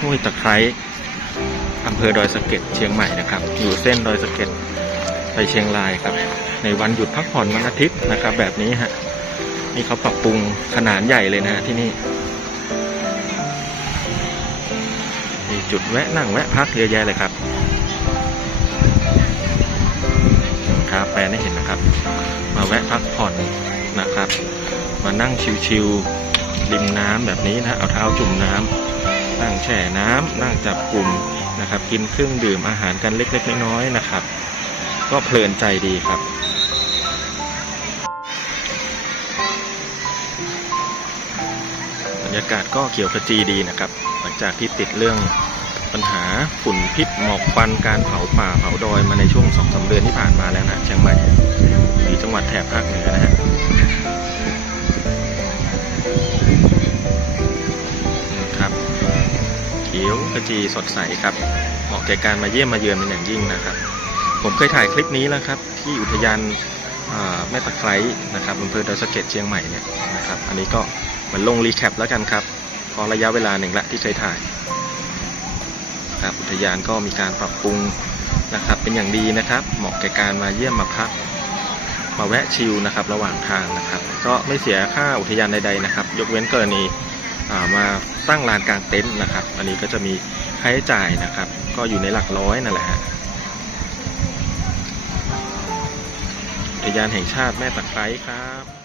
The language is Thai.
ห้วยตะไคร้อำเภอดอยสะเก็ดเชียงใหม่นะครับ อยู่เส้นดอยสะเก็ดไปเชียงรายครับ ในวันหยุดพักผ่อนวันอาทิตย์นะครับ แบบนี้ฮะนี่เขาปรับปรุงขนาดใหญ่เลยนะที่นี่มีจุดแวะนั่งแวะพักเยอะแยะเลยครับครับแปลให้เห็นนะครับ มาแวะพักผ่อนนะครับ มานั่งชิวๆริมน้ำแบบนี้นะเอาเท้าจุ่มน้ำ นั่งแช่น้ำนั่งจับกลุ่มนะครับ กินเครื่องดื่มอาหารกันเล็กๆน้อยๆนะครับ ก็เพลินใจดีครับบรรยากาศก็เขียวขจีดีนะครับ หลังจากที่ติดเรื่องปัญหาฝุ่นพิษหมอกควันการเผาป่าเผาดอยมาในช่วงสองสาเดือนที่ผ่านมาแล้วนะเชียงใหม่หรือจังหวัดแถบภาคเหนือนะฮะ ขียวขจีสดใสครับ เหมาะแก่การมาเยี่ยมมาเยือนเป็นอย่างยิ่งนะครับ ผมเคยถ่ายคลิปนี้แล้วครับ ที่อุทยานแม่ตะไคร้นะครับอำเภอดอยสะเก็ดเชียงใหม่เนี่ยนะครับอันนี้ก็เหมือนลงรีแคปแล้วกันครับเพอระยะเวลาหนึ่งละที่เคยถ่ายครับอุทยานก็มีการปรับปรุงนะครับเป็นอย่างดีนะครับ เหมาะแก่การมาเยี่ยมมาพัก มาแวะชิลนะครับ ระหว่างทางนะครับ ก็ไม่เสียค่าอุทยานใดๆนะครับ ยกเว้นกรณี มาตั้งลานกลางเต็นท์นะครับ อันนี้ก็จะมีค่าใช้จ่ายนะครับ ก็อยู่ในหลักร้อยนั่นแหละฮะอุทยานแห่งชาติแม่ตะไคร้ครับ